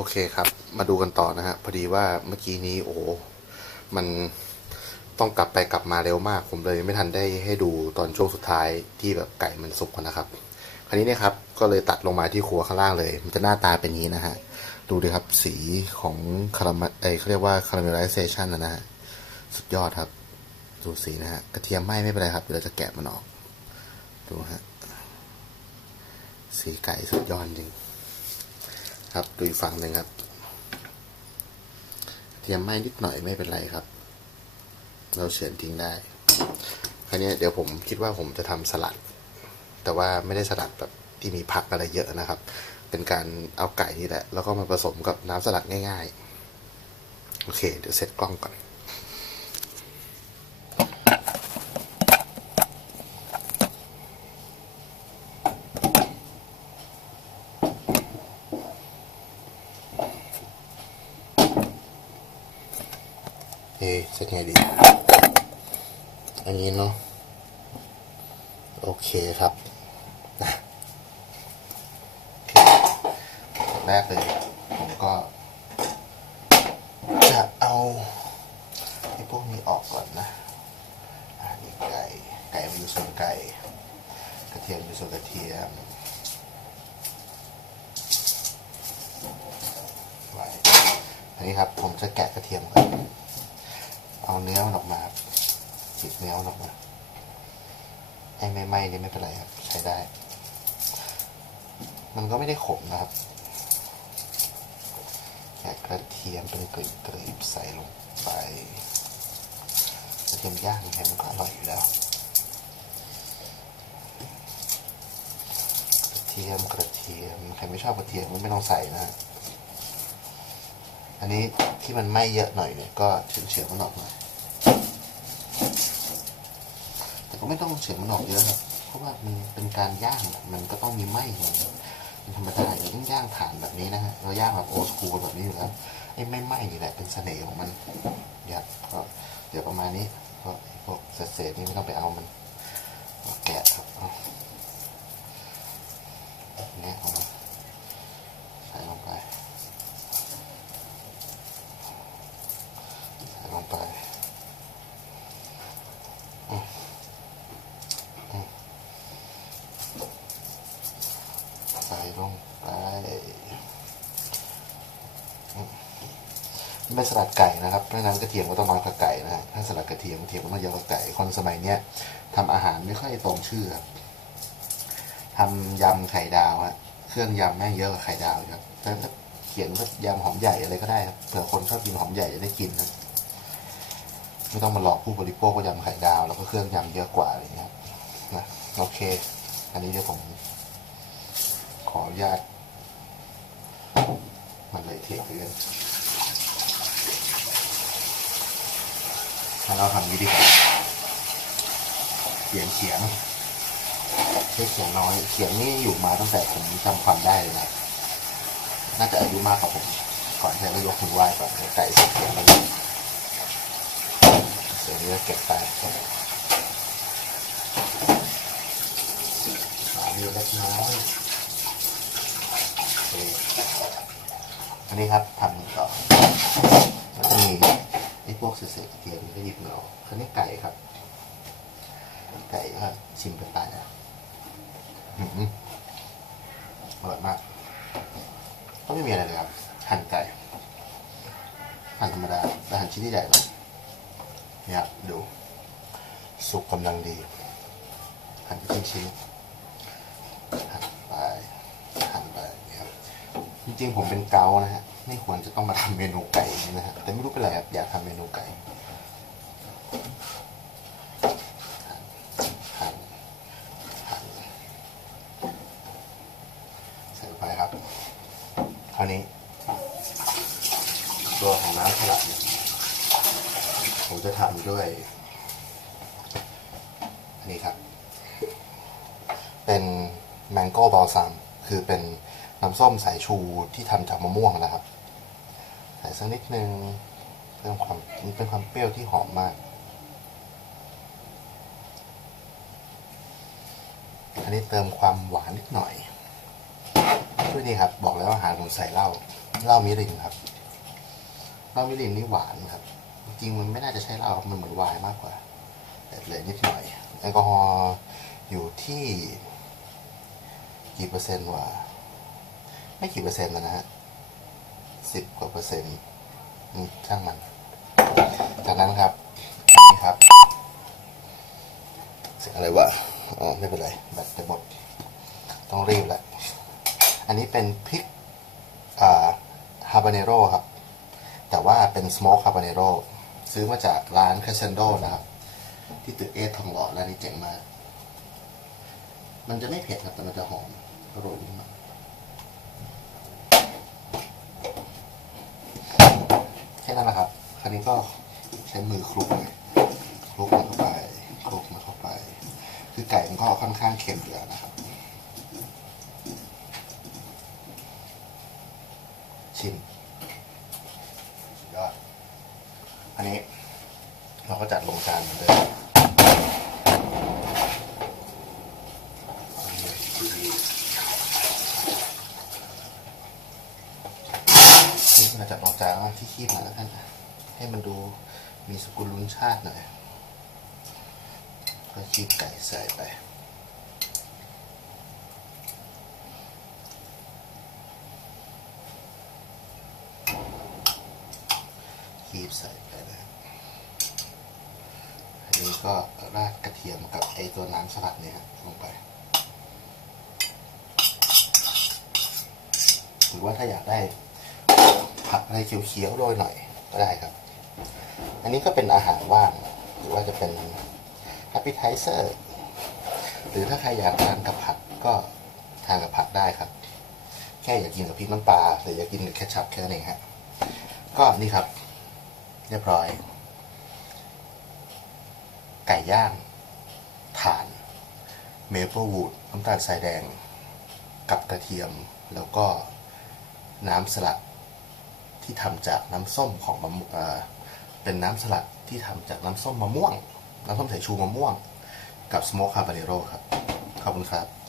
โอเคครับ มาดูกันต่อนะฮะ พอดีว่าเมื่อกี้นี้โอ้มันต้องกลับไปกลับมาเร็วมาก ผมเลยไม่ทันได้ให้ดูตอนช่วงสุดท้ายที่แบบไก่มันสุกนะครับ คราวนี้เนี่ยครับ ก็เลยตัดลงมาที่ครัวข้างล่างเลย มันจะหน้าตาเป็นนี้นะฮะ ดูดิครับสีของคาราเมลเอ้เขาเรียกว่าคาราเมลไลเซชันนะฮะ สุดยอดครับ ดูสีนะฮะ กระเทียมไหม้ไม่เป็นไรครับ เดี๋ยวเราจะแกะมันออก ดูฮะ สีไก่สุดยอดจริง ครับดูอีกฝั่งหนึ่งครับเทียมไหม้นิดหน่อยไม่เป็นไรครับ เราเฉือนทิ้งได้คราวนี้เดี๋ยวผมคิดว่าผมจะทำสลัด แต่ว่าไม่ได้สลัดแบบที่มีผักอะไรเยอะนะครับ เป็นการเอาไก่นี่แหละ แล้วก็มาผสมกับน้ำสลัดง่าย ๆ โอเค เดี๋ยวเสร็จกล้องก่อน เอ๊ะจะไงดี อันนี้เนาะ โอเคครับนะแรกเลย ผมก็ จะเอาไอ้พวกนี้ออกก่อนนะอันนี้ไก่ ไก่มาอยู่ส่วนไก่ กระเทียมอยู่ส่วนกระเทียมไว้อันนี้ครับ ผมจะแกะกระเทียมก่อน เอาเนื้อมันออกมาจิบเนื้อมันออกมาให้ไม่ไหม้นี่ไม่เป็นไรครับ ใช้ได้ มันก็ไม่ได้ขมนะครับแกะกระเทียมเป็นกลีบๆใส่ลงไปกระเทียมย่างยังไงมันก็อร่อยอยู่แล้วกระเทียมกระเทียมใครไม่ชอบกระเทียมก็ไม่ต้องใส่นะอันนี้ที่มันไหม้เยอะหน่อยเนี่ยก็เฉือนเฉือนมันออกหน่อย แต่ ก็ไม่ต้องเฉือนมันออกเยอะครับเพราะว่ามันเป็นการย่างมันก็ต้องมีไหม้หน่อยเป็นธรรมดาอย่างยิ่งย่างถ่านแบบนี้นะฮะเราย่างแบบโอสคูลแบบนี้อยู่แล้วไอ้ไม่ไหม้นี่แหละเป็นเสน่ห์ของมันเดี๋ยวก็เดี๋ยวประมาณนี้เพราะไอ้พวกเศษๆนี่ไม่ต้องไปเอามันแกะครับเนี่ยเอามาใส่ลงไป ใส่ลงไปอืมอืมใส่ลงไปอืม นี่สลัดไก่นะครับเพราะฉะนั้นกระเทียมก็ต้องน้อยกว่าไก่นะฮะถ้าสลัดกระเทียมกระเทียมก็ต้องเยอะกว่าไก่คนสมัยเนี้ยทำอาหารไม่ค่อยตรงชื่อครับทำยำไข่ดาวฮะเครื่องยำแม่งเยอะกว่าไข่ดาวครับแต่ถ้าเขียนว่ายำหอมใหญ่อะไรก็ได้ครับเผื่อคนชอบกินหอมใหญ่จะได้กินนะไม่ต้องมาหลอกผู้บริโภคว่ายำไข่ดาว แล้วก็เครื่องยำเยอะกว่าอะไรเงี้ยนะโอเค อันนี้เดี๋ยวผมขออนุญาตมันเลยเทียบกัน ถ้าเราทำนี้ดีกว่าเขียนเขียงใช้เขียงน้อยเขียงนี่อยู่มาตั้งแต่ผมจำความได้เลยนะน่าจะอายุมากกว่าผม ก่อนที่จะยกมือไหว้ก่อนไก่เสร็จเขียงแล้วเนี่ยเดี๋ยวนี้เก็บไปสามีเล็กน้อยอันนี้ครับทำต่อแล้วจะมี อ้พวกเศษๆกระเทียมก็หยิบเอาคันนี้ไก่ครับ ไก่ก็ชิมไปไปนะอื้อหืออร่อยมาก ก็ไม่มีอะไรเลยครับ หั่นไก่ หั่นธรรมดาแต่หั่นชิ้นที่ใหญ่หน่อยเนี่ยดู สุกกำลังดี หั่นเป็นชิ้นๆหั่นไปหั่นไปเนี่ยครับ จริงๆผมเป็นเกานะฮะไม่ควรจะต้องมาทำเมนูไก่นะฮะแต่ไม่รู้เป็นไรครับอยากทำเมนูไก่หั่นหั่นหั่นใส่ไปครับคราวนี้ตัวของน้ำสลัดผมจะทำด้วยอันนี้ครับ เป็นแมงโก้บอลซัมคือเป็น น้ำส้มสายชูที่ทำจากมะม่วงนะครับ ใส่สักนิดนึงเพิ่มความเป็นความเปรี้ยวที่หอมมาก อันนี้เติมความหวานนิดหน่อยด้วยนี่ครับบอกแล้วอาหารผมใส่เหล้าเหล้ามิรินครับเหล้ามิรินนี่หวานครับ จริงมันไม่น่าจะใช่เหล้ามันเหมือนไวน์มากกว่าแต่เลยนิดหน่อยแอลกอฮอล์อยู่ที่กี่เปอร์เซ็นต์วะ ไม่กี่เปอร์เซ็นต์แล้วนะฮะสิบกว่าเปอร์เซ็นต์ช่างมัน จากนั้นครับอันนี้ครับ เสียงอะไรวะอ๋อไม่เป็นไรแบตจะหมด ต้องรีบแหละ อันนี้เป็นพริกอ่าฮาบาเนโรครับ แต่ว่าเป็นสโมกฮาบาเนโรซื้อมาจากร้านคาเซนโดนะครับ ที่ตึกเอททองหล่อร้านนี้เจ๋งมาก มันจะไม่เผ็ดครับแต่มันจะหอมอร่อยมากแค่นั้นแหละครับ คราวนี้ก็ใช้มือคลุกเลยคลุกมันเข้าไปคลุกมันเข้าไป คือไก่มันก็ค่อนข้างเค็มอยู่แล้วนะครับ ชิมยอดอันนี้เราก็จัดลงจานเหมือนเดิมเราจัดลงจานเอาที่คีบมาแล้วกันนะ ให้มันดูมีสกุลลุ้นชาติหน่อย ก็คีบไก่ใส่ไปคีบใส่ไปนะอันนี้ก็ราดกระเทียมกับไอตัวน้ำสลัดเนี่ยลงไปหรือว่าถ้าอยากได้ผักอะไรเขียวๆโรยหน่อยก็ได้ครับ อันนี้ก็เป็นอาหารว่างหรือว่าจะเป็น appetizer หรือถ้าใครอยากทานกับผักก็ทานกับผักได้ครับ แค่อยากกินกับพริกน้ำปลาหรืออยากกินกับแคชชัพแค่นั้นเองฮะก็นี่ครับ เรียบร้อย ไก่ย่างถ่าน เมเปิลวูดน้ำตาลทรายแดง กับกระเทียมแล้วก็น้ำสลัดที่ทำจากน้ำส้มของมะม่วง เป็นน้ำสลัดที่ทำจากน้ำส้มมะม่วง น้ำส้มสายชูมะม่วง กับสโมคคาบาเนโรครับ ขอบคุณครับ